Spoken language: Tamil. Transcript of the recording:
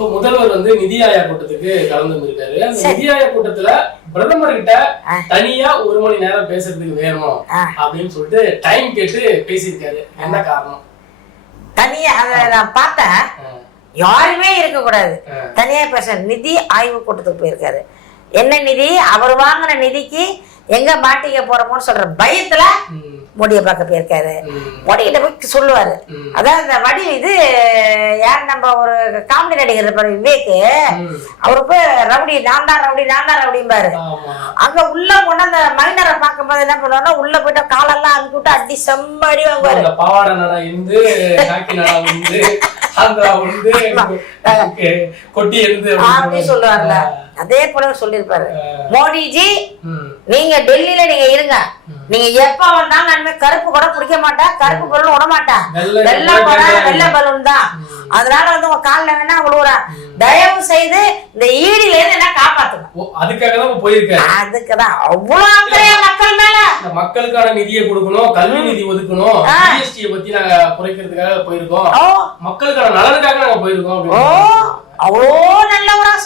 இப்போ முதல்வர் வந்து நிதி ஆயோக் கூட்டத்துக்கு கலந்து இருக்காரு. அந்த நிதி ஆயோக் கூட்டத்துல பிரதமர் கிட்ட தனியா 1 மணி நேரம் பேசுறதுக்கு வேணும் அப்படின்னு சொல்லிட்டு டைம் கேட்டு பேசியிருக்காரு. என்ன காரணம்? தனியா அதை நான் பார்த்தேன். யாருமே இருக்க கூடாது, தனியா பேச. நிதி ஆய்வு கூட்டத்துக்கு போயிருக்காரு. என்ன நிதி? அவர் வாங்கின நிதிக்கு எங்க மாட்டிக்க போறோமோன்னு சொல்ற பயத்துல மோடியை பார்க்க போயிருக்காரு. மோடிகிட்ட போய் சொல்லுவாரு. அதாவது இந்த வடி இது யார், நம்ம ஒரு காமெடி நடிகர் இருப்பாரு விவேக், அவரு போய் ரவுடி நான் தான் ரவுடிம்பாரு. அங்க உள்ள போனா அந்த மைனரை பார்க்கும்போது என்ன பண்ணுவாருன்னா, உள்ள போயிட்டு காலெல்லாம் அமுக்கி விட்டு அடி செம்ம அடி வாங்குவாரு. சொல்லுவார்ல, அதே போல சொல்லிருப்பாரு. மோடிஜி நீங்க டெல்லியில நீங்க இருங்க, நீங்க எப்ப வந்தாலும் நான் கருப்பு கூட குடிக்க மாட்டேன், கருப்பு பலூன் விட மாட்டேன், வெள்ளை பலூன் தான். அதனால வந்து உங்க காலில் வேணா விழுவுறேன், தயவு செய்து இந்த ஈடில இருந்து என்ன காப்பாத்துங்க. அதுக்காக தான் போயிருக்கேன். அதுக்குதான் அவ்வளவு அக்கறையா மக்கள் மேல. மக்களுக்கான நிதியை கொடுக்கணும், கல்வி நிதி ஒதுக்கணும், ஜிஎஸ்டி பத்தி நாங்க குறைக்கிறதுக்காக போயிருக்கோம், மக்களுக்கான நலனுக்காக நாங்க போயிருக்கோம். அவ்வளோ